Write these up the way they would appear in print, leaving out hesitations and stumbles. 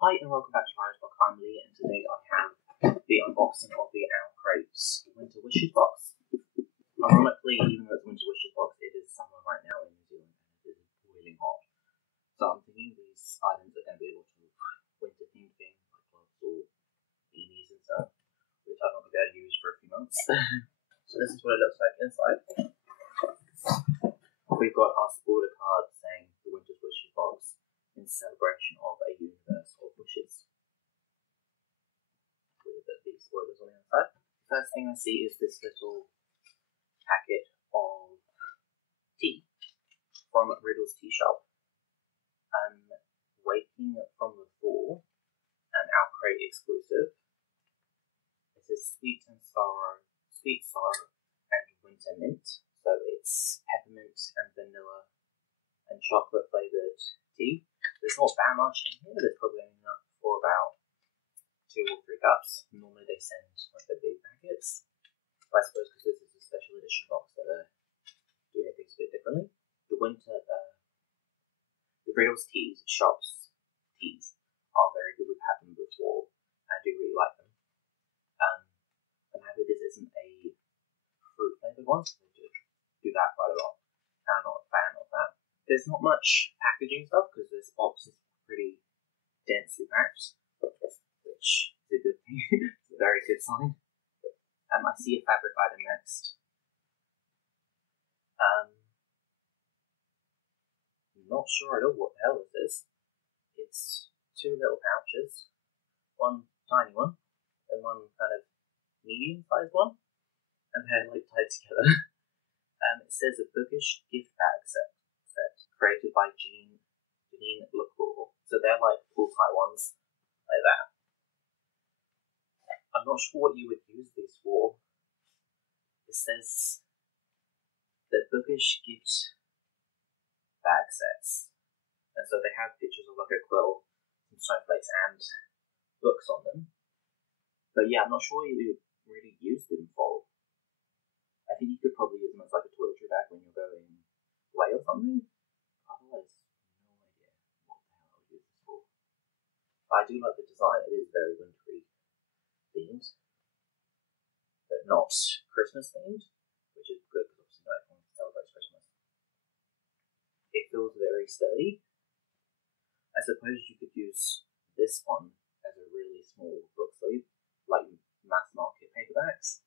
Hi and welcome back to Riders Block. I'm Lee, and today I have the unboxing of the Owlcrate Winter Wishes box. Ironically, even though it's Winter Wishes box, it is summer right now in New Zealand and it is boiling hot. So I'm thinking these items are going to be able to winter themed things like gloves or beanies and stuff, which I'm not going to be able to use for a few months. So this is what it looks like inside. We've got our supporter card saying the Winter Wishes box in celebration of a universe of wishes. With these spoilers on the inside. First thing I see is this little packet of tea from Riddle's Tea Shop. Waking from the Fall, an Owlcrate exclusive. This is sweet, sorrow, and winter mint. So it's peppermint and vanilla and chocolate flavoured tea. There's not that much in here. There's probably only enough for about 2 or 3 cups. Normally they send like the big packets. But I suppose because this is a special edition box that are doing things a bit differently. The Riddle's Shop's teas are very good. We've had them before. I do really like them. I'm happy this isn't a fruit flavoured one, so they do that quite a lot. And I'm not a fan of that. There's not much packaging stuff because this box is pretty densely packed, which is a good thing. It's a very good sign. I see a fabric item next. Not sure at all what the hell this is. It's 2 little pouches, one tiny one and one kind of medium-sized one, and they're like tied together. It says a bookish gift bag set created by Janine LaCour. So they're like full-tie ones, like that. I'm not sure what you would use these for. It says the bookish gift bag sets, and so they have pictures of like a quill, some snowflakes, and books on them. But yeah, I'm not sure what you would really use them for. I think you could probably use them as like a toiletry bag when you're going away or something. Otherwise, no idea what the hell I would use this for. But I do like the design. It is very wintry themed, but not Christmas themed, which is good because obviously no one celebrates Christmas. It feels very sturdy. I suppose you could use this one as a really small book sleeve, like mass market paperbacks.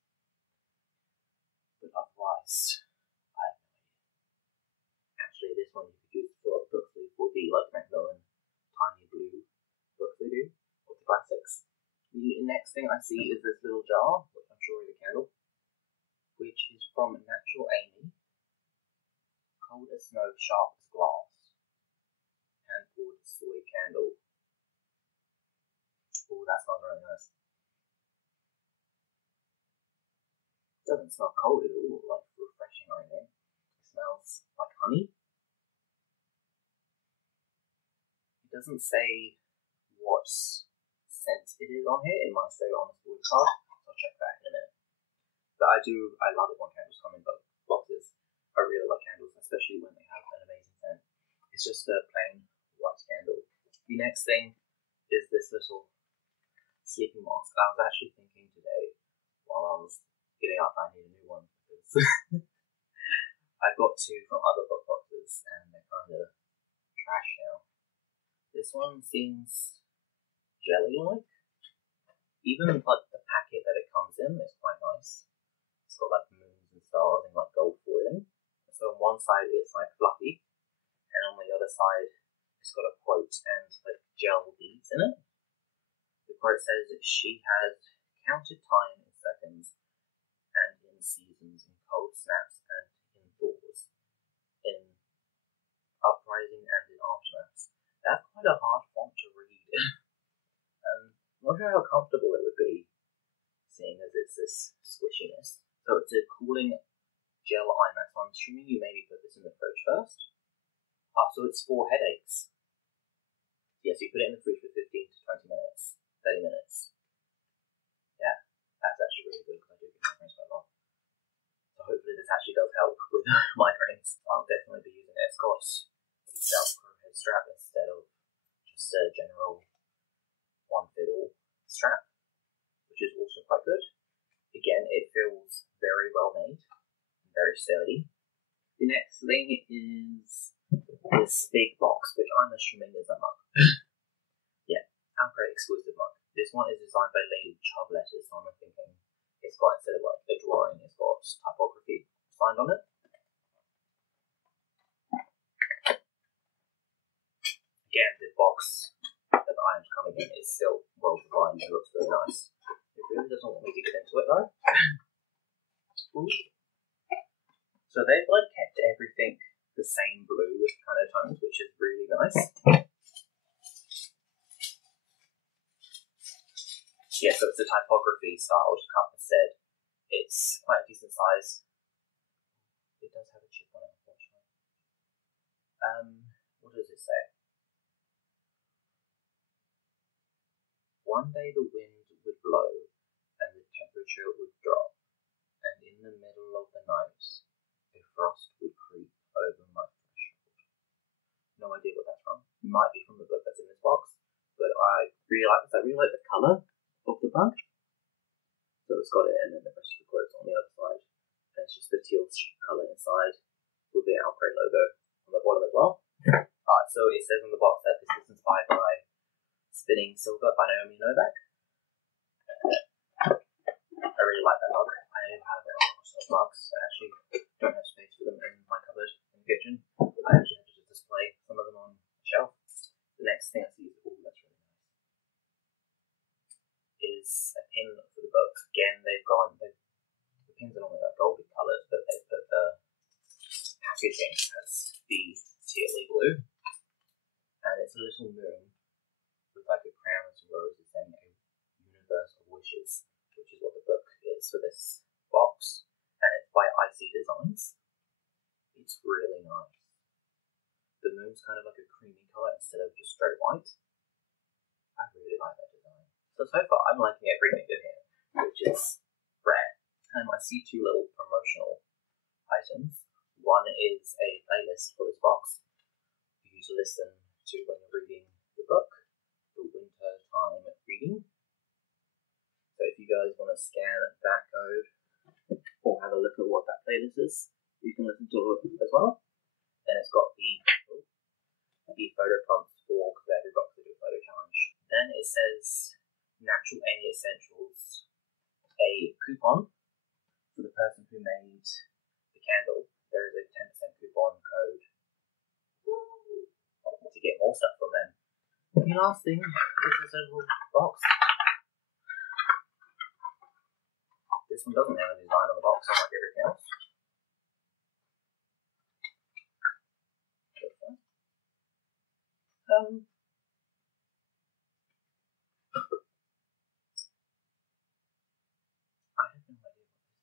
But otherwise, I have no idea. Actually, this one you could use for a book sleeve would be like Macmillan Tiny Blue book sleeve of the classics. The next thing I see is this little jar, which I'm sure is a candle, which is from Natural Amy. Cold as snow, sharp as glass. Hand-poured soy candle. Oh, that smells really nice. It doesn't smell cold at all, like refreshing or anything. It smells like honey. It doesn't say what scent it is on here. It might say on the spoiler card. I'll check that in a minute. But I love it when candles come in boxes. I really like candles, especially when they have an amazing scent. It's just a plain white candle. The next thing is this little sleeping mask. I was actually thinking today while I was getting up I need a new one because I got 2 from other book boxes and they're kind of trash now. This one seems jelly-like. Even like the packet that it comes in is quite nice. It's got like moons and stars and like gold foiling. So on one side it's like fluffy, and on the other side it's got a quote and like gel beads in it. The quote says that she has counted time in seconds and in seasons, in cold snaps and in thaws, in uprising and in aftermaths. That's quite a hard font to read. I'm not sure how comfortable it would be, seeing as it's this squishiness. So it's a cooling gel eye mask. So I'm assuming you maybe put this in the fridge first. So it's for headaches. Yes, you put it in the fridge for 15 to 20 minutes, 30 minutes. Yeah, that's actually really good because I do get migraines quite a lot. So hopefully this actually does help with migraines. I'll definitely be using it. It's got a Velcro head strap instead of just a general Again, it feels very well made, very sturdy. The next thing is this big box, which I'm assuming is a mug. Yeah, Owlcrate exclusive mug. This one is designed by Lady Chubb Letters, so I'm thinking it's got, instead of like a drawing, it's got typography signed on it. Again, the box that the iron's coming in is still well designed. It looks really nice. It really doesn't want me to get into it though. Ooh. So they've like kept everything the same blue kind of tones, which is really nice. Yeah, so it's a typography styled cup instead. It's quite a decent size. It does have a chip on it, unfortunately. What does it say? One day the wind would blow and the temperature would drop, and in the middle of the night a frost would creep over my threshold. No idea what that's from. It might be from the book that's in this box, but I really like this. I really like the colour of the mug. So it's got it, and then the rest of the quote's on the other side. And it's just the teal colour inside with the Owlcrate logo on the bottom as well. Alright, so it says on the box that this is inspired by Spinning Silver by Naomi Novak. I really like that mug. I have a lot of mugs. I actually don't have space for them in my cupboard in the kitchen. I actually have to just display some of them on the shelf. The next thing I see is, oh, that's really nice, is a pin for the book. Again, the pins are normally like golden colours, but they put the packaging as the tealy blue. And it's a little moon with like a crown and some roses and a universe of wishes, which is what the book is for this box. And it's by Icy Designs. It's really nice. The moon's kind of like a creamy colour instead of just straight white. I really like that design. So far I'm liking everything in here, which is rare. I see two little promotional items. One is a playlist for this box for you to listen to when you're reading the book, the winter time reading. So if you guys want to scan that code or have a look at what that playlist is, you can listen to it as well. Then it's got the photo prompts for every box to do a photo challenge. Then it says Natural Any Essentials, a coupon for the person who made the candle. There is a 10% coupon code to get more stuff from them. The last thing is this little box. This one doesn't have a design on the box, unlike everything else. I have no idea what this is.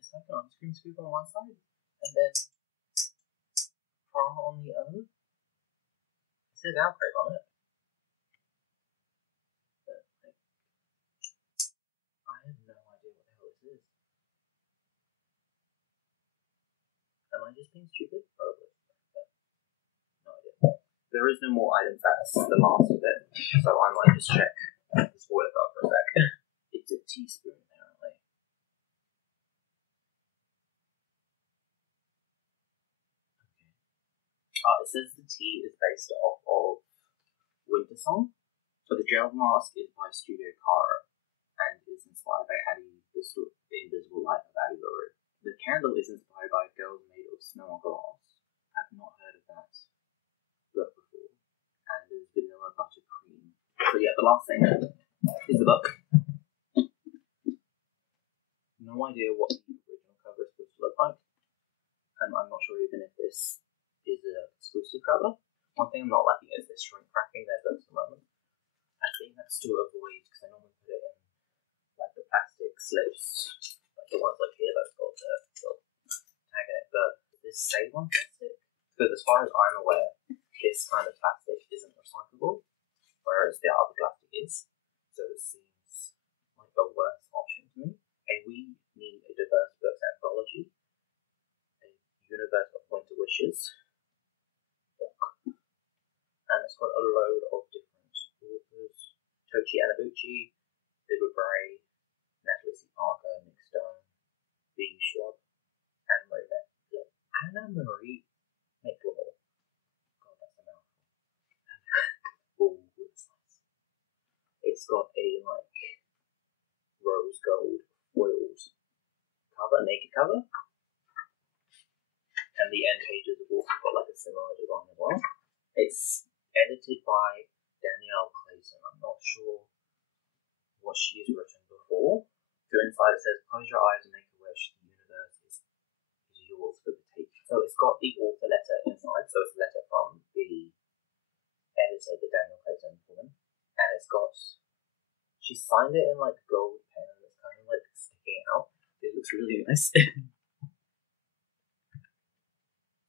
It's like an ice cream scoop on one side, and then prom on the other. It says Owlcrate on it. But, like, I have no idea what the hell this is. Am I just being stupid? Probably. But no idea. There is no more items, that's the last of it. So I might just check the spoiler card for a sec. It's a teaspoon, apparently. Okay. It says the tea is based off of Winter Song. So the gel mask is by Studio Kara and is inspired by Addie, the Invisible Light of Addie LaRue. The candle is inspired by Girls Made of Snow and Glass. I've not heard of that book before. And there's vanilla butter cream. So yeah, the last thing is the book. No idea what the original cover is supposed to look like. I'm not sure even if this is an exclusive cover. One thing I'm not liking is this shrink wrapping their books at the moment. I think that's to avoid, because I normally put it in like the plastic slips, like the ones like here that's got the little tag in it. But does this say on plastic? Because as far as I'm aware, this kind of plastic isn't recyclable, whereas the other plastic is. So it seems like a worse option to me. And we need a diverse books anthology, a universe of winter wishes book. And it's got a load of different authors: Tochi Anabuchi, Libra Bray, Natalie Lizzie Parker, Nick Stone, B. Schwab, Anna Marie McLaughlin. God, that's a mouthful. It's got a rose gold foiled cover, naked cover, and the end pages have also got a similar design as well. It's edited by Danielle Clayton. I'm not sure what she's written before. So inside it says, "Close your eyes and make a wish. The universe is yours for the taking." So it's got the author letter inside. So it's a letter from the editor, the Danielle Clayton woman, and it's got. She signed it in gold pen, and it's kind of sticking out. It looks really nice.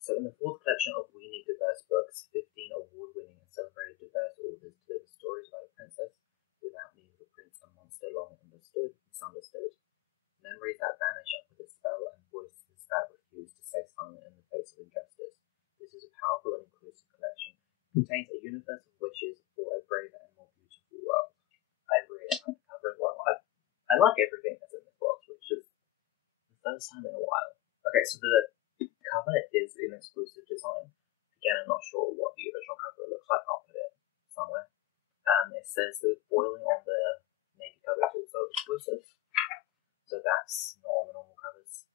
So in the fourth collection of We Need Diverse books, 15 award-winning and celebrated diverse authors deliver stories about a princess without need of a prince, a monster long misunderstood, memories that vanish under the spell, and voices that refuse to stay silent in the face of injustice. This is a powerful and inclusive collection. It contains a universe of wishes for a braver and more beautiful world. I really like the cover as well. I like everything that's in this box, which is the first time in a while. Okay, so the cover is an exclusive design. Again, I'm not sure what the original cover looks like. I'll put it somewhere. It says the foiling on the naked cover is also exclusive. So that's not on the normal covers.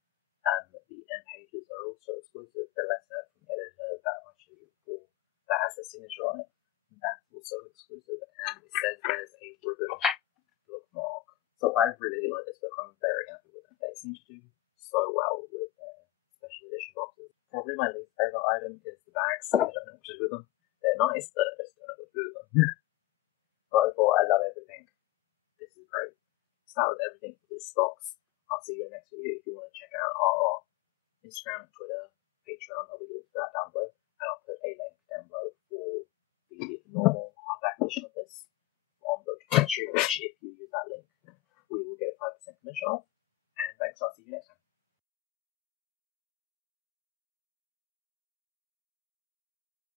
The end pages are also exclusive. The letter from the editor that I showed you before that has a signature on it, that's also exclusive. And it says there's a ribbon bookmark. So I really like this book. I'm very happy with it. They seem to do so well with their special edition boxes. Probably my least favourite item is the bags. I don't know what to do with them. They're nice, but I just don't know what to do with them. But overall, I love everything. This is great. So that was everything for this box. I'll see you in the next video. If you want to check out our Instagram, Twitter, Patreon, I'll be linked to that down below. And I'll put a link down below for the normal hardback edition of this on Book Country, which if you use that link, we will get a 5% commission off. And thanks, I'll see you next time.